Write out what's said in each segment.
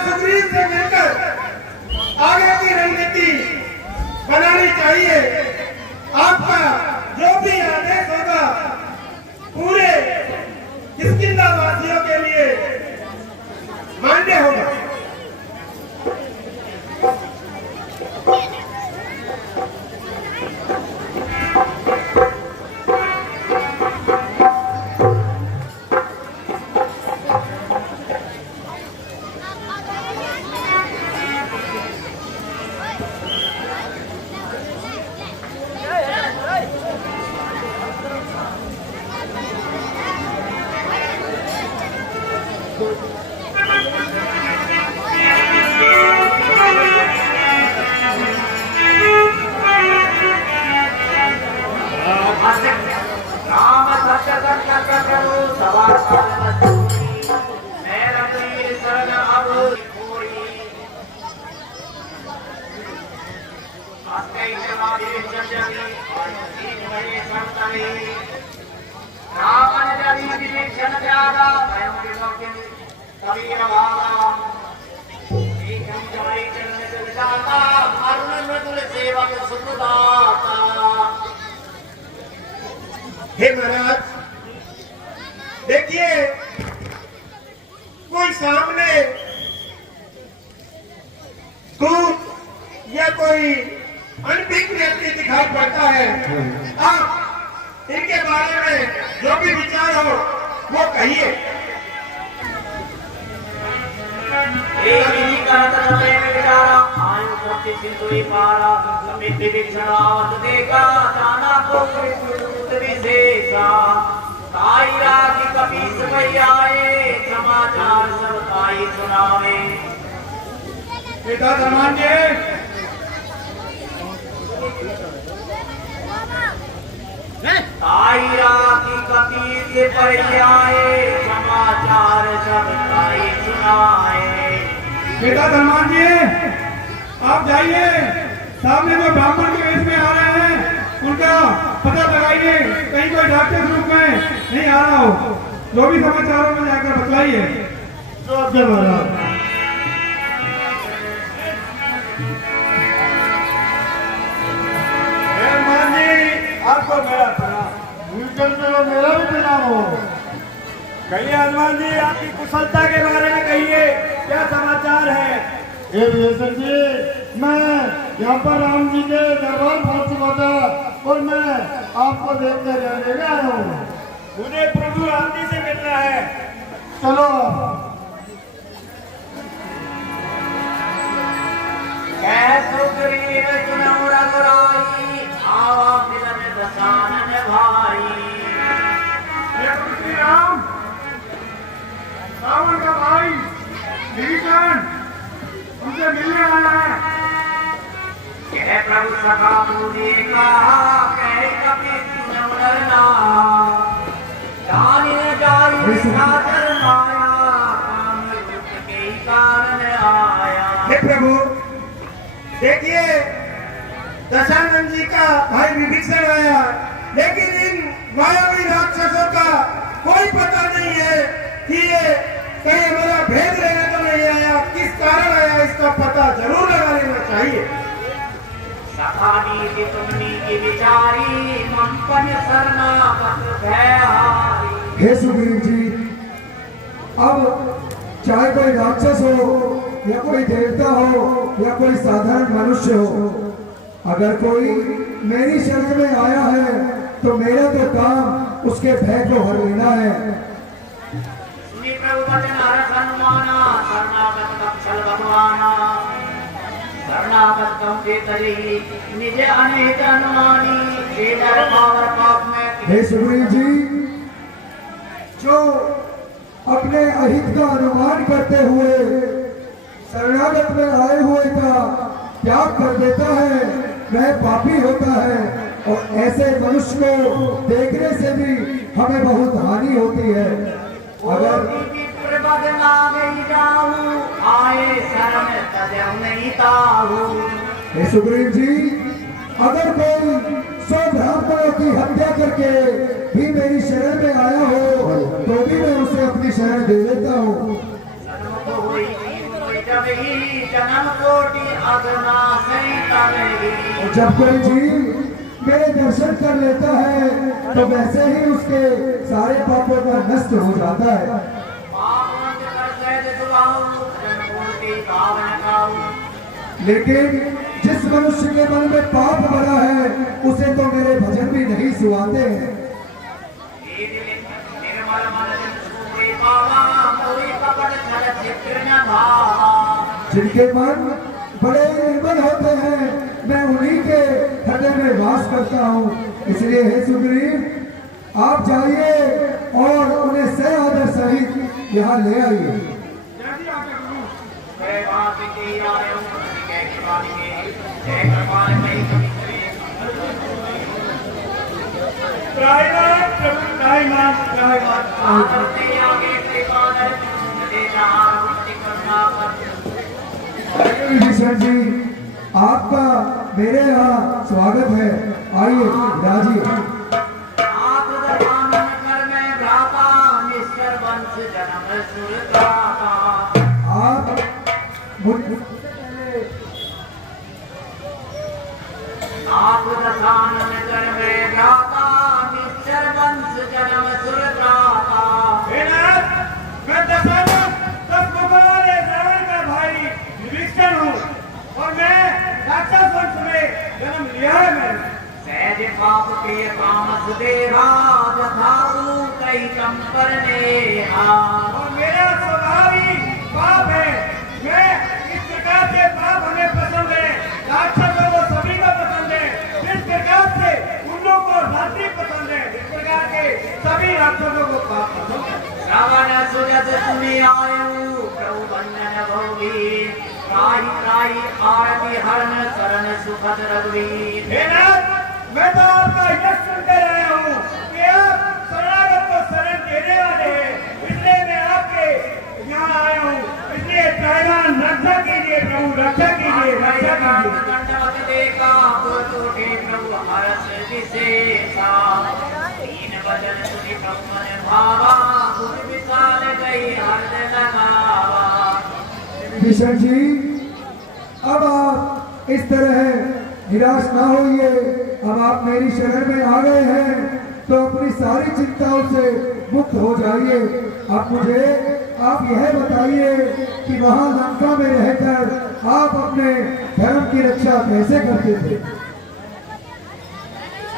सुग्रीव से मिलकर आगे की रणनीति बनानी चाहिए। आपका जो भी आदेश होगा पूरे किष्किंधा वासियों के लिए मान्य होगा। हे महाराज, देखिए कोई सामने दूत या कोई अनभिज्ञ व्यक्ति दिखाई पड़ता है। आप इनके बारे में जो भी विचार हो वो कहिए। बेटा धर्मान जी, ताईरा की कबीर के परियाए समाचार सब ताई सुनाए। बेटा धर्मान जी, आप जाइए, सामने जो ब्राह्मण के वेश में आ रहे हैं उनका पता लगाइए, कहीं कोई डॉक्टर रूप में नहीं आ रहा हो। जो भी समाचारों में जाकर बतलाइए। आपको मेरा प्रणाम। मेरा भी प्रणाम हो। कहिए हनुमान जी, आपकी कुशलता के बारे में कहिए, क्या समाचार है? जी, मैं यहाँ पर राम जी के दरबार पहुँच चुका था और मैं आपको देखकर रहने आया हूँ। मुझे प्रभु राम जी से मिलना है। चलो। राम, रावण का भाई विभीषण उनसे मिलने आया है। कह प्रभु सखा मुझे कहा, कह कभी तूने उड़ना, जाने जाई सागर माया, काम युक्त के ही कारण आया। हे प्रभु, देखिए दशानंद जी का भाई विभीषण आया, लेकिन इन मायावी राक्षसों का कोई पता नहीं है कि ये कहीं हमारा भेद लेने तो नहीं आया, किस कारण आया इसका पता जरूर लगा लेना चाहिए। सखानी की तुमनी की विचारी, मंपन शरणागत भयहारी। हे सुग्रीव जी, अब चाहे कोई राक्षस हो या कोई देवता हो या कोई साधारण मनुष्य हो, अगर कोई मेरी शरण में आया है तो मेरा तो काम उसके भय को हर लेना है। सुनी प्रभु वचन हरष हनुमाना, शरणागत कक्षल भगवाना, शरणागत कम के तली निज अनेक अनुमानी, श्रीधर पावर पाप में। हे सुग्रीव जी, जो अपने अहित का अनुमान करते हुए शरणागत में आए हुए का त्याग कर देता है, वह पापी होता है और ऐसे मनुष्य को देखने से भी हमें बहुत हानि होती है। अगर आए शरण तजौ नहीं ताहू। हे सुग्रीव जी, अगर कोई 100 ब्राह्मणों की हत्या करके भी मेरी शरण में आया हो तो भी मैं उसे अपनी शरण दे देता हूँ। जब ही जन्म कोटि अगना सही तभी और जब कोई जीव मेरे दर्शन कर लेता है तो वैसे ही उसके सारे पापों का नष्ट हो जाता है। पावन कर सहज सुभाऊ जन कोटि पावन खाऊ लेकिन जिस मनुष्य के मन में पाप भरा है उसे तो मेरे भजन भी नहीं सुहाते हैं। निर्मल मन सुखी पावा कोई कपट छल चित्र न भावा जिनके मन बड़े निर्मल होते हैं मैं उन्हीं के हृदय में वास करता हूँ। इसलिए हे सुग्रीव आप जाइए और उन्हें से आदर सहित यहाँ ले आइए। जय बात की आयो जय कृपाल के जय कृपाल कई त्राहिमाम प्रभु त्राहिमाम आदरते आगे कृपाल दे जहां मुक्ति करना पर विभीषण जी आपका मेरे यहाँ स्वागत है, आइए राजिए। आप दर्शन कर मैं भ्राता निश्चर वंश जन्म सुरताता आप आप दर्शन कर मैं भ्राता निश्चर वंश जन्म सुरताता हे नाथ, मैं दशानन 10 मुखों वाले रावण का भाई विभीषण हूँ और मैं राक्षस वंश में जन्म लिया है। मैंने सहज पाप प्रिय काम सुदेहा जथाऊ कई चंपर नेहा और मेरा स्वभाव ही पाप है। मैं इस प्रकार से पाप हमें पसंद है, राक्षसों को सभी को पसंद है, जिस प्रकार से उन लोगों को रात्रि पसंद है, इस प्रकार के सभी राक्षसों को पाप पसंद है। श्रवण सुजत सुनि आयु प्रभु वंदन भोगी त्राहि त्राहि आरती हरण शरण सुखद रघुवीर हे नाथ, मैं तो आपका यश सुनकर आया हूँ कि आप शरणागत को शरण देने वाले हैं, इसलिए मैं आपके यहाँ आया हूँ। इसलिए त्राहिमाम रक्षा कीजिए प्रभु, रक्षा कीजिए, रक्षा कीजिए। दंडवत देखा कोटि प्रभु हरस विशेषा दीन वचन सुनि प्रभु मन भावा गुरु विशाल गई हृदय लगावा विभीषण जी अब आप इस तरह निराश ना होइए। अब आप मेरी शरण में आ गए हैं तो अपनी सारी चिंताओं से मुक्त हो जाइए। अब मुझे आप यह बताइए कि वहां लंका में रहकर आप अपने धर्म की रक्षा कैसे करते थे?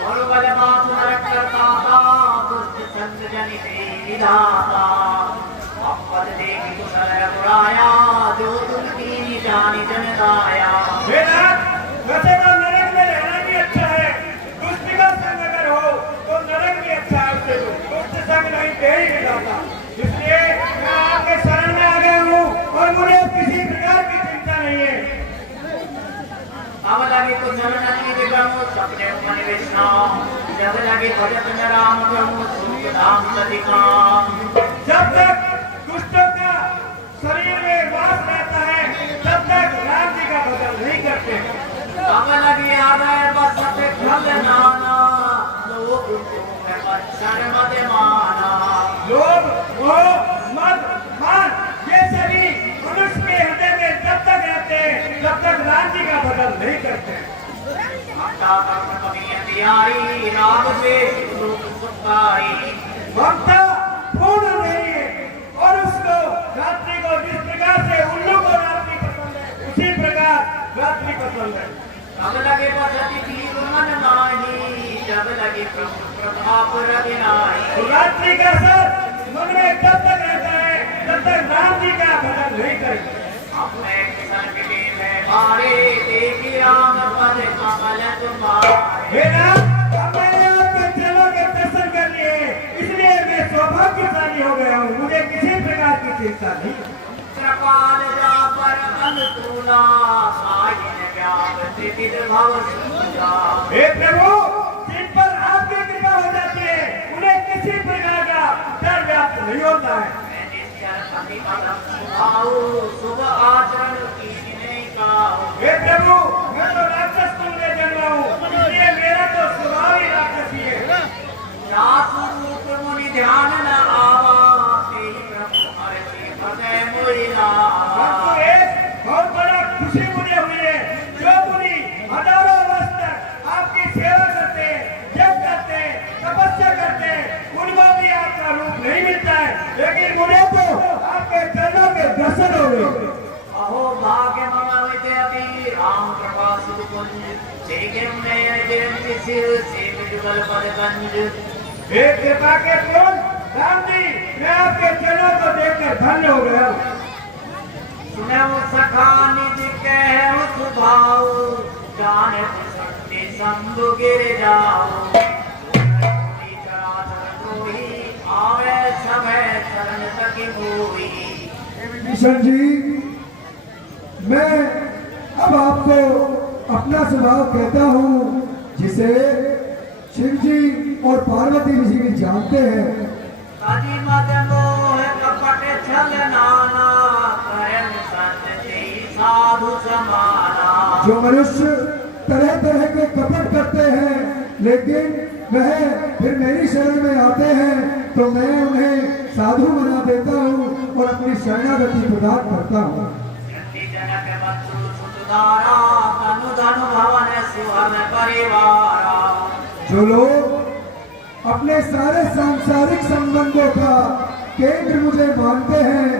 और बलवान नरक करता था दुष्ट संग जनिते विधाता अपद देखी कुशल रघुराया जो दुर्गी जानी जनदाया हे नाथ, वैसे तो नरक में रहना भी अच्छा है, दुष्ट का संग अगर हो तो नरक भी अच्छा है, उससे तो दुष्ट संग नहीं दे ही नहीं जाता। इसलिए मैं आपके शरण में आ गया हूँ और मुझे किसी प्रकार की चिंता नहीं है। अब लगे कुशल नदी विगम सपने मन विष्णु जब लगे भजत न राम प्रभु सुख धाम सदिकाम जब तक दुष्टों का शरीर में वास रहता है तब तक राम जी का भजन नहीं करते। अब लगी आदर बसत फल नाना लोग तुम्हें बच्चन मत माना लोभ, मोह, मद, मान ये सभी मनुष्य के हृदय में जब तक रहते हैं तब तक राम जी का भजन नहीं करते। ममता कर्म कभी अंधियारी राम पे लोग सुखाई ममता पूर्ण नहीं है और उसको रात्रि को जिस प्रकार से उल्लू को रात्रि पसंद है उसी प्रकार रात्रि पसंद है। तब लगे बसति धीर मन नाही जब लगे प्रभु प्रभाप रवि नाही तो रात्रि का असर मन में जब तक रहता है तब तक राम जी का भजन नहीं करेंगे। अपने किसन के में मारे देखी राम पद कमल तुम्हारे हे नाथ, अब मैंने आपके चरणों के दर्शन कर लिए, इसलिए मैं सौभाग्यशाली हो गया हूँ, मुझे किसी प्रकार की चिंता नहीं। कृपाल जा पर अनुकूला साहिन व्याप्त विद भव सुजा हे प्रभु, जिन पर आपकी कृपा हो जाती है उन्हें किसी प्रकार का डर व्याप्त नहीं होता है। मैं निश्चर पति पदम सुभाऊ शुभ आचरण की नहीं काऊ हे प्रभु, मैं तो राक्षस कुल में जन्मा हूँ, इसलिए मेरा तो स्वभाव ही राक्षसी है। जासु रूप मुनि ध्यान न आवा तेहि प्रभु हरषि हृदय मोहि लावा परंतु एक ऋषि मुनि हुए, जो मुनि हजारों वर्ष तक आपकी सेवा करते, जप करते, तपस्या करते, उनको भी आपका रूप नहीं मिलता है, लेकिन मुझे तो आपके चरणों के दर्शन हो गए। अहो भाग्य मम विद्यापि राम कृपा सुख कुंज देखे उन्हें जयंती सिर से जुगल पद कंज। एक कृपा के पुंज राम जी, मैं आपके चरणों को देखकर धन्य हो गया हूँ। सुनऊ सखा निज कह सुभाऊ जान शक्ति शंभु गिर जाओ। चराचर द्रोही आवे समय शरण तक मोही। विभीषण जी, मैं अब आपको अपना स्वभाव कहता हूँ, जिसे शिव जी और पार्वती जी भी जानते हैं। काजी मत मोह कपट छल नाना करम सत्य साधु समाना। जो मनुष्य तरह तरह के कपट करते हैं, लेकिन वह फिर मेरी शरण में आते हैं, तो मैं उन्हें साधु बना देता हूँ और अपनी शरणागति प्रदान करता हूँ। जनक बंधु सुतदारा तनु धनु भवन सुहन परिवारा। जो लोग अपने सारे सांसारिक संबंधों का केंद्र मुझे मानते हैं,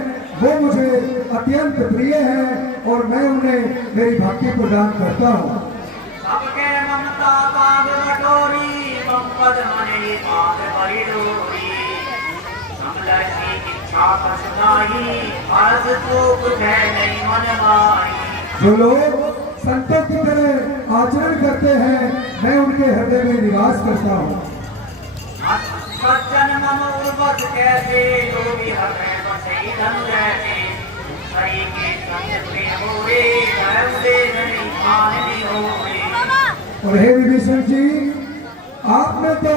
वो मुझे अत्यंत प्रिय हैं और मैं उन्हें मेरी भक्ति प्रदान करता हूँ। सबके ममता पाद बटोरी पंपद मणि पाद परिडोरी। समलय की इच्छा कसुनाही हर्ष चूक है नहीं मन माही। जो लोग संतों की तरह आचरण करते हैं, मैं उनके हृदय में निवास करता हूँ। सज्जन मम उर्वश कैसे लोभी हृदय बसई धनु जैसे। सही के संग प्रिय होए धर्म दे नहीं माननी होए। और हे विभीषण जी, आप में तो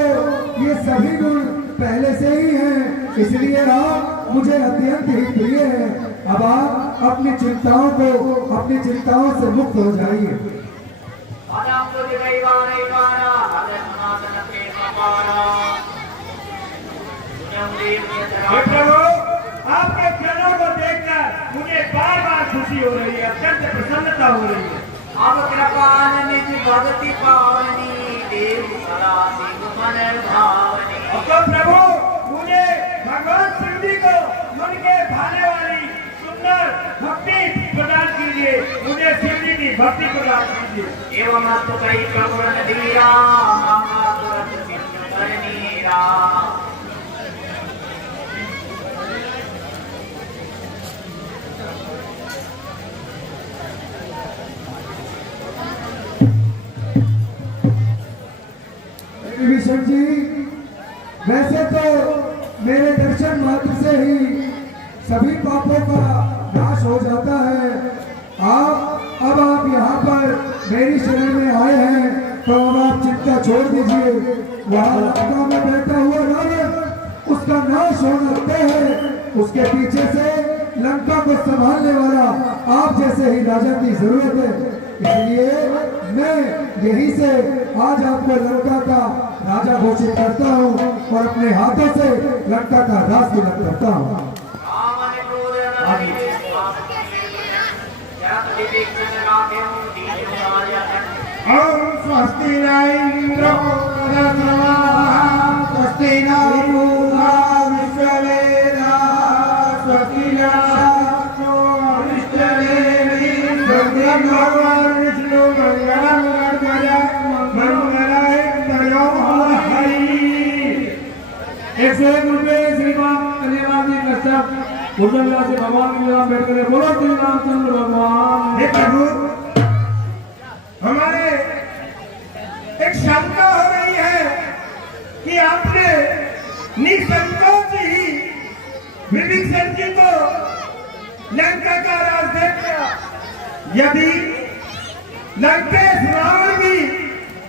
ये सभी गुण पहले से ही हैं, इसलिए आप मुझे अत्यंत ही प्रिय हैं। अब आप अपनी चिंताओं से मुक्त हो जाइए। आदाम तो दिखाई बारे बारा हरे सनातन प्रेम पारा। हे प्रभु, आपके चरणों को देखकर मुझे बार बार खुशी हो रही है, अत्यंत प्रसन्नता हो रही है। अब कृपा निज भक्ति पावनी देव सदा सिंह मन भावनी। तो प्रभु, मुझे भगवान शिव जी को मन के भाने वाली सुंदर भक्ति प्रदान कीजिए, मुझे शिव जी की भक्ति प्रदान कीजिए। एवं तो कई प्रभुरन धीरा मांगा तुरंत सिंधु कर नीरा। विभीषण जी, वैसे तो मेरे दर्शन मात्र से ही सभी पापों का नाश हो जाता है। अब आप यहाँ पर मेरी शरण में आए हैं, तो अब आप चिंता छोड़ दीजिए। वहाँ लंका में बैठा हुआ रावण, उसका नाश होना तय है। उसके पीछे से लंका को संभालने वाला आप जैसे ही राजा की जरूरत है। इसलिए मैं यहीं से आज आपको लंका का राजा घोषित करता हूँ और अपने हाथों से लंका का राज तिलक करता हूँ। ओम स्वस्ति न इंद्रो स्वस्ति न पूर्वा विश्ववेदाः स्वस्ति नक्षत्रो अरिष्टनेमिः स्वस्ति भगवान् विष्णु मंगलम् मंगलाय तयोः हरि। 101 रुपये श्रीमान कन्यालाल जी कश्यप उर्दंगा से भगवान के नाम बैठ कर बोलो श्री रामचंद्र भगवान। हे प्रभु, हमारे एक शंका हो रही है कि आपने निसंकोच ही विभीषण जी को लंका का राज दे दिया। यदि लंकेश रावण भी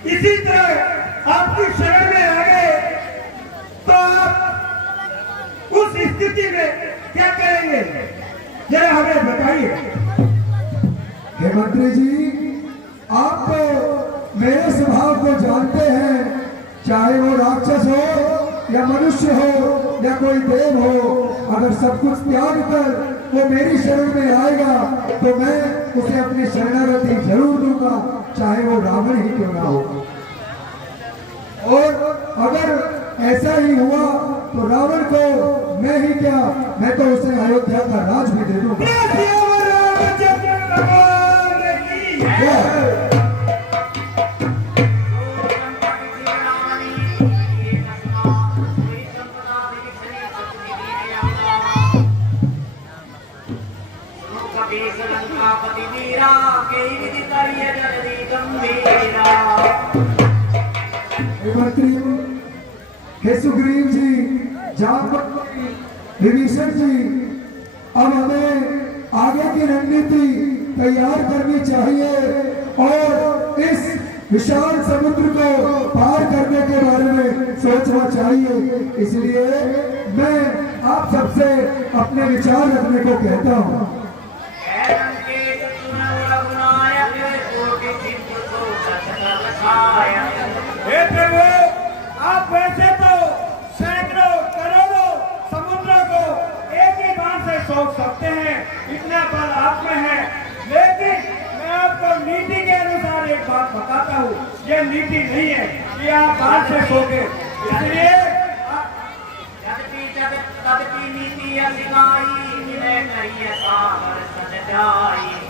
इसी तरह आपकी शरण में आ गए, तो आप उस स्थिति में क्या करेंगे, जरा हमें बताइए। हे मंत्री जी, आप तो मेरे स्वभाव को जानते हैं, चाहे वो राक्षस हो या मनुष्य हो या कोई देव हो, अगर सब कुछ त्याग कर वो मेरी शरण में आएगा तो मैं उसे अपनी शरणागति जरूर दूंगा, चाहे वो रावण ही क्यों ना हो। और अगर ऐसा ही हुआ तो रावण को मैं ही क्या, मैं तो उसे अयोध्या का राज भी दे दूंगा। हे सुग्रीव जी, जामवंती, विभीषण जी, अब हमें आगे की रणनीति तैयार करनी चाहिए और इस विशाल समुद्र को पार करने के बारे में सोचना चाहिए। इसलिए मैं आप सबसे अपने विचार रखने को कहता हूँ। हे प्रभु, आप वैसे तो सैकड़ों करोड़ों समुद्रों को एक ही बार से सोख सकते हैं, इतना बल आप में है। लेकिन मैं आपको नीति के अनुसार एक बात बताता हूँ, ये नीति नहीं है कि आप बाहर से सोखे। इसलिए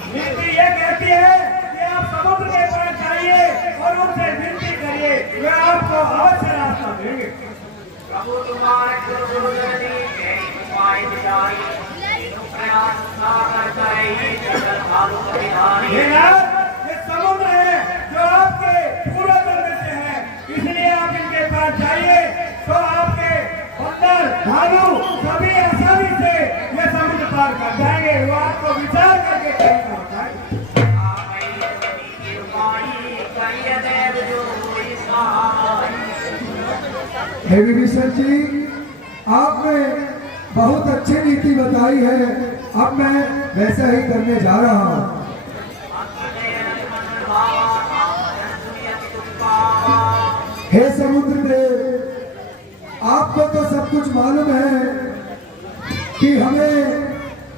नीति ये कहती है कि आप समुद्र के पार जाइए और उनसे विनती करिए, वे आपको अवश्य रास्ता देंगे। प्रभु तुम्हारे ये समुद्र है जो आपके पूर्वजों में से है, इसलिए आप इनके पास जाइए तो आपके बंदर भालू सभी आसानी से ये समुद्र पार कर जाएंगे। वो आपको विचार करके तरीका बताएंगे। हे विभीषण जी, आपने बहुत अच्छी नीति बताई है, अब मैं वैसा ही करने जा रहा हूँ। हे समुद्र देव, आपको तो सब कुछ मालूम है कि हमें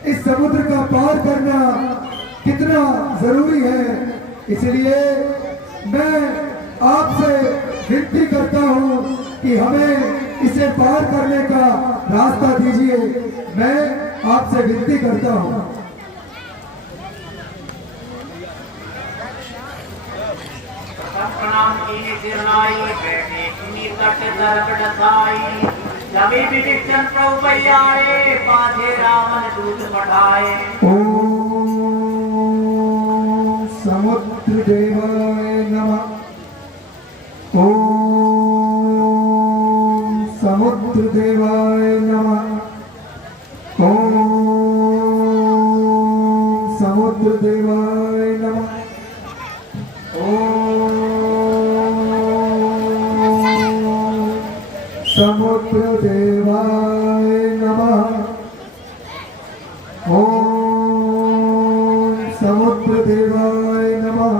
इस समुद्र का पार करना कितना जरूरी है। इसलिए मैं आपसे विनती करता हूँ कि हमें इसे पार करने का रास्ता दीजिए। मैं आपसे विनती करता हूँ। प्रणाम कीने सिरनाई, बैठे सुनी तट दरब डसाई। जभी विभीषण प्रभु आए, पाछे रावण दूत पठाए। ओम समुद्र देवाय नमः। ओम समुद्र देवाय नमः। ओम समुद्र देवाय नमः। ओम समुद्र देवाय नमः। ओम समुद्र देवाय नमः।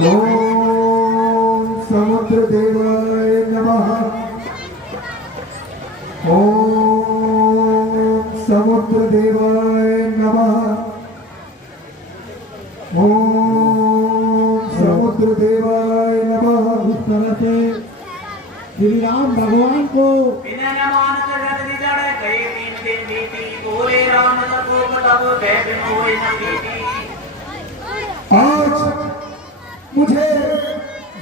ओम समुद्र देवाय नमः। ओम समुद्र देवाय नमः। ओम समुद्र देवाय नमः। इस तरह से श्री राम भगवान को बिना न मानत रत दिजड़ गए, 3 दिन बीती। बोले राम तब तब बैठ मोय न बीती। आज मुझे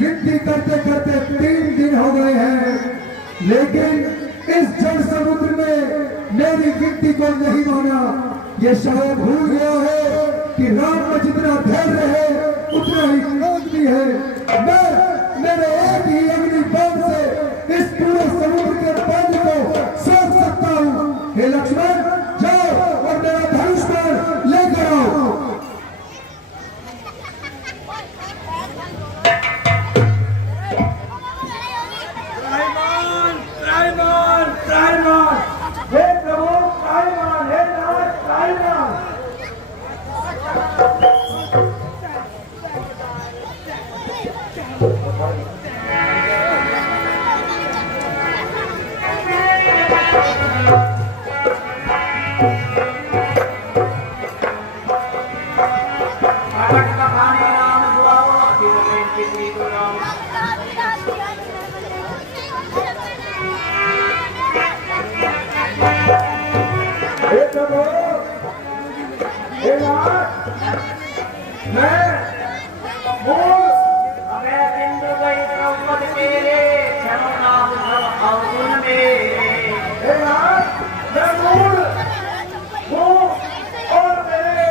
विनती करते करते 3 दिन हो गए हैं, लेकिन इस जल समुद्र में मेरी विनती को नहीं माना। ये शायद भूल गया है कि राम में जितना धैर्य है उतना ही क्रोध भी है। मैं मेरे एक ही अग्नि बाण से इस पूरे समुद्र के पानी को सोख सकता हूँ। हे लक्ष्मण, जाओ और मेरा धनुष बाण लेकर आओ। हे प्रभु त्राहिमाम, हे नाथ त्राहिमाम। हे नाथ, मैं मूल अबे बिंदु गई द्रौपद तेरे क्षणो नाम सब अवगुण मेरे हे नाथ, मैं मूल हूँ और मेरे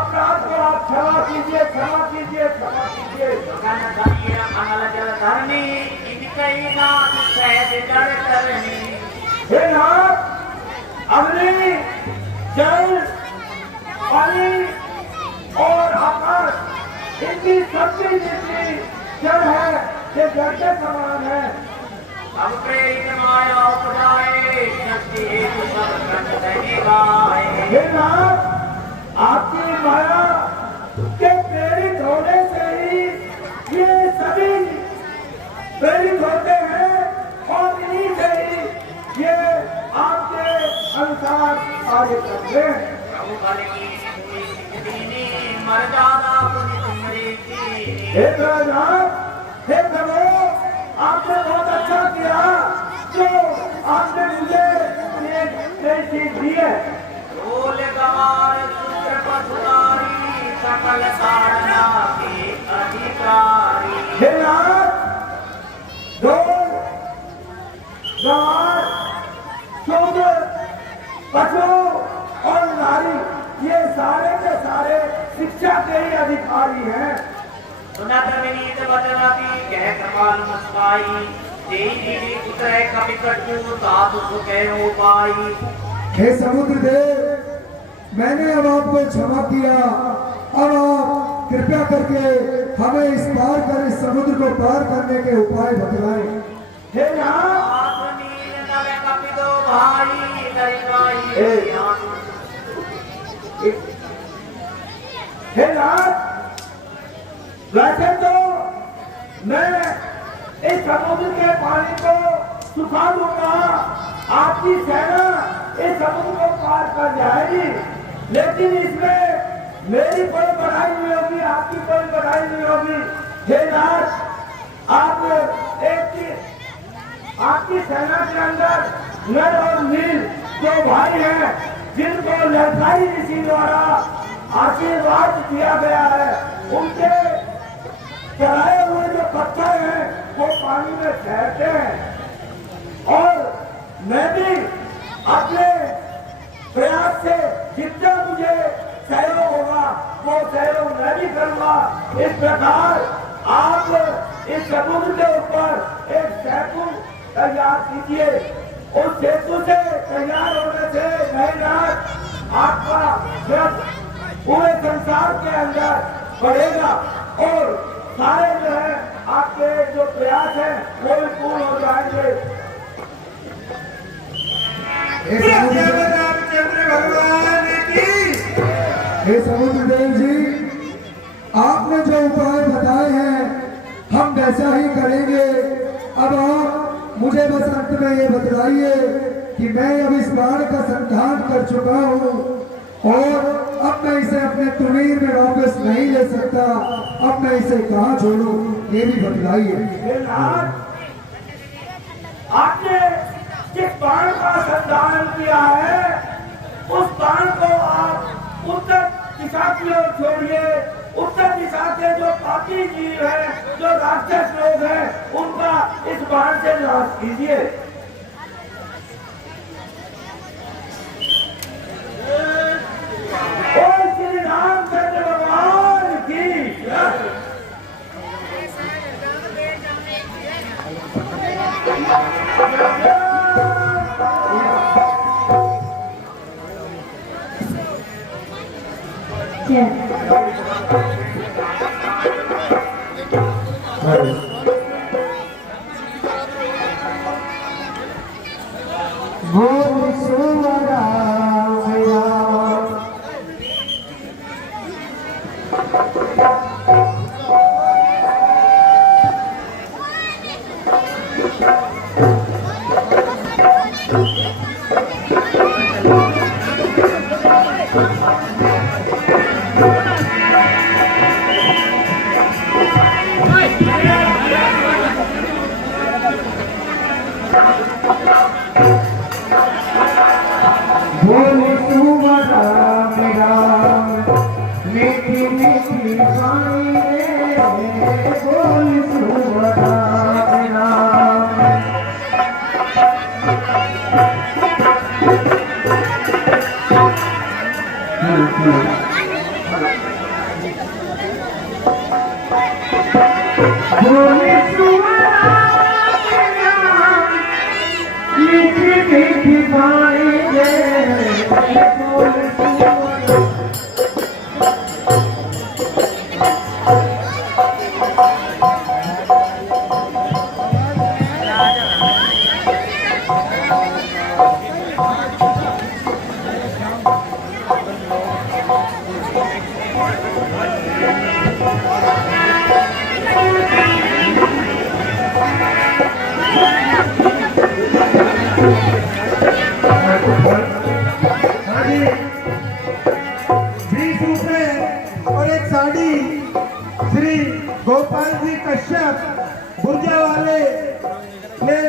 अपराध को आप क्षमा कीजिए, क्षमा कीजिए, क्षमा कीजिए। गगन गंभीर अनल जल धरणी इनकई नाथ सहज जड़ करनी हे नाथ, अग्नि, जल, पानी और आकाश, इनकी सबकी जितनी जड़ है ये जड़ के समान है। अब प्रेरित माया उपजाए शक्ति हेतु सब कंठ सही गाए हे नाथ, आपकी माया के प्रेरित होने से ही ये सभी प्रेरित होते हैं और इन्हीं से ही ये आपके अनुसार आगे चलते हैं। प्रभु बल की सिद्धि सिद्ध दीनी मर्यादा पुनि तुमरी की हे प्रभुनाथ, हे प्रभु, आपने बहुत अच्छा किया जो आपने मुझे ये नई चीज दी है। रोल गवार सूत्र पशुधारी सकल साधना के अधिकारी हे नाथ, ढोल, गवार, शूद्र, पशु और नारी ये सारे के सारे शिक्षा के ही अधिकारी हैं। सुनत विनीत बचनाती कह कृपाल मस्काई तेरी भी उतरे कपि कटू साधु सुखे उपाई हे समुद्र देव, मैंने अब आपको क्षमा किया, अब आप कृपया करके हमें इस पार कर इस समुद्र को पार करने के उपाय बतलाएं। हे नाथ, हाथ नील नव कपि दो भाई दरिवाई हे नाथ, वैसे तो मैं इस समुद्र के पानी को सुखा दूंगा, आपकी सेना इस समुद्र को पार कर जाएगी, लेकिन इसमें मेरी कोई बढ़ाई नहीं होगी, आपकी कोई बढ़ाई नहीं होगी। हे नाथ, आप आपकी सेना के अंदर नर और नील दो भाई हैं जिनको लड़काई ऋषि द्वारा आशीर्वाद दिया गया है, उनके चढ़ाए हुए जो पत्थर हैं वो पानी में ठहरते हैं और मैं भी अपने प्रयास से जितना मुझे सहयोग होगा वो सहयोग मैं भी करूंगा। इस प्रकार आप इस समुद्र के ऊपर एक सेतु तैयार कीजिए, उस सेतु से तैयार होने से महिनाथ आपका जब पूरे संसार के अंदर बढ़ेगा और सारे जो है आपके जो प्रयास है वो भी पूर्ण हो जाएंगे। रामचंद्र भगवान की हे समुद्र देव जी, आपने जो उपाय बताए हैं हम वैसा ही करेंगे। अब आप मुझे बस अंत में ये बतलाइए कि मैं अब इस बाण का संधान कर चुका हूँ और अब मैं इसे अपने तुमीर में वापस नहीं ले सकता, अब मैं इसे कहाँ छोड़ूं ये भी बतलाइए। आपने जिस बाण का संधान किया है उस बाण को आप उत्तर दिशा की ओर छोड़िए। उत्तर दिशा के जो पापी जीव है, जो राक्षस लोग हैं, उनका इस बाण से नाश कीजिए। और श्री रामचंद्र भगवान की बोले सुमरा मेरा मीठी मीठी वाणी रे बोल सुवरा मेरा बोल सुवरा मीठी मीठी वाणी रे बोल सुवरा और एक साड़ी श्री गोपाल जी कश्यप बुर्जा वाले ने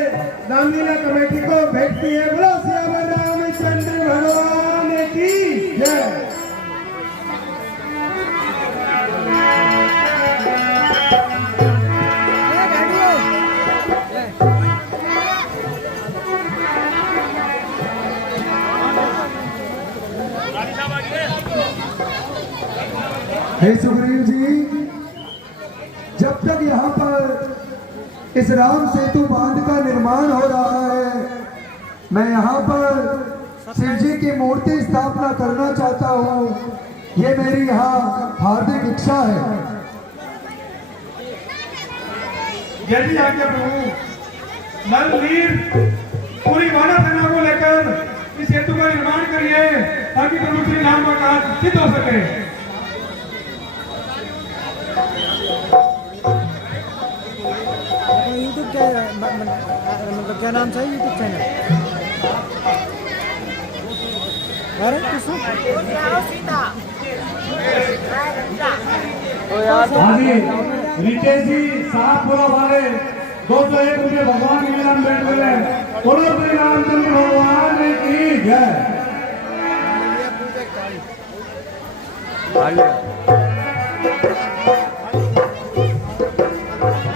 रामलीला कमेटी को भेंट की है। बोलो श्याम रामचंद्र भगवान की जय। हे सुग्रीव जी, जब तक यहाँ पर इस राम सेतु बांध का निर्माण हो रहा है, मैं यहाँ पर शिव जी की मूर्ति स्थापना करना चाहता हूँ। ये मेरी यहाँ हार्दिक इच्छा है। जल्दी आज्ञा प्रभु। नल नीर पूरी मानव सेना को लेकर इस सेतु का निर्माण करिए ताकि प्रभु श्री राम का कार्य सिद्ध हो सके। यूट्यूब क्या मतलब क्या नाम था यूट्यूब चैनल? अरे हाँ जी, रितेश जी 7 बोलो वाले 201 रुपये भगवान के नाम बैठ मिले। बोलो श्री रामचंद्र भगवान की जय।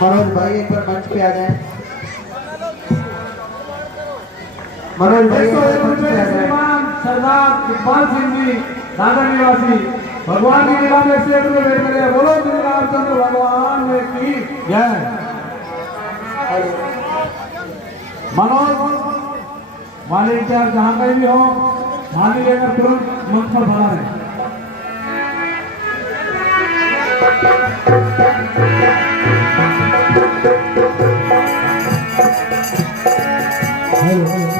मनोज भाई एक बार मंच पे आ जाए। मनोज भाई श्रीमान सरदार इकबाल सिंह जी दादर निवासी भगवान की लीला में 101 रुपये भेंट करें। बोलो श्री रामचंद्र भगवान की जय। मनोज वाले इंचार्ज जहाँ कहीं भी हो माली लेकर तुरंत मंच पर बढ़ा रहे। हेलो